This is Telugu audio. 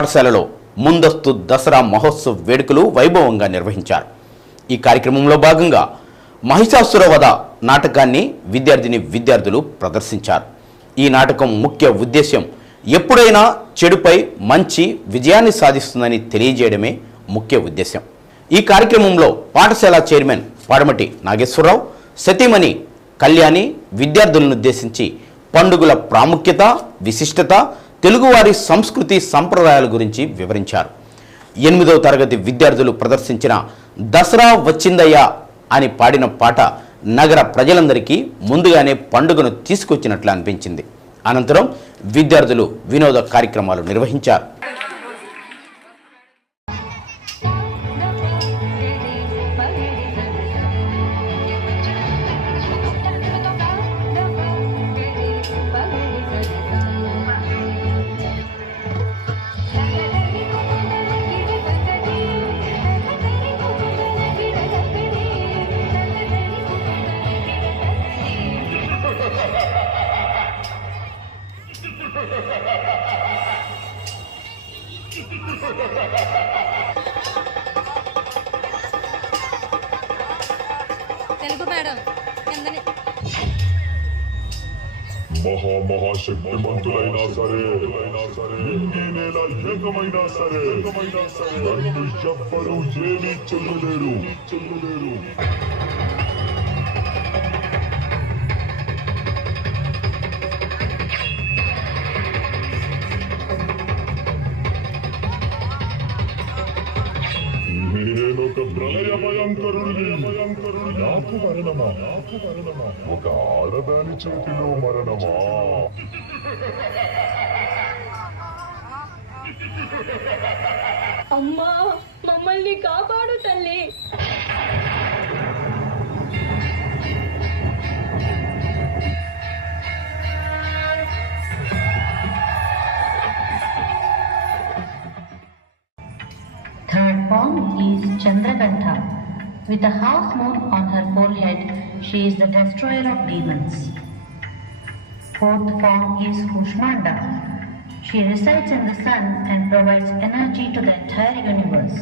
పాఠశాలలో ముందస్తు దసరా మహోత్సవ్ వేడుకలు వైభవంగా నిర్వహించారు. ఈ కార్యక్రమంలో భాగంగా మహిషాసుర వధ నాటకాన్ని విద్యార్థులు ప్రదర్శించారు. ఈ నాటకం ముఖ్య ఉద్దేశ్యం ఎప్పుడైనా చెడుపై మంచి విజయాన్ని సాధిస్తుందని తెలియజేయడమే ముఖ్య ఉద్దేశం. ఈ కార్యక్రమంలో పాఠశాల చైర్మన్ పాడమటి నాగేశ్వరరావు, సతీమణి కళ్యాణి విద్యార్థులను ఉద్దేశించి పండుగల ప్రాముఖ్యత, విశిష్టత, తెలుగువారి సంస్కృతి సంప్రదాయాల గురించి వివరించారు. 8వ తరగతి విద్యార్థులు ప్రదర్శించిన దసరా వచ్చిందయ్యా అని పాడిన పాట నగర ప్రజలందరికీ ముందుగానే పండుగను తీసుకొచ్చినట్లు అనిపించింది. అనంతరం విద్యార్థులు వినోద కార్యక్రమాలు నిర్వహించారు. తెలుగు మేడం మహాశక్తిమంతులైనా సరే నేనేలా ఏకమైనా సరే నన్ను ఎవ్వరూ ఏమీ చెయ్యలేరు. నేనొక ప్రళయ భయంకరుడిని. నాకు మరణమా? ఒక ఆడదాని చేతిలో మరణమా? అమ్మా, మమ్మల్ని కాపాడు తల్లి. Third form is Chandrakantha. With a half moon on her forehead, she is the destroyer of demons. Fourth form is Kushmanda. She resides in the sun and provides energy to the entire universe.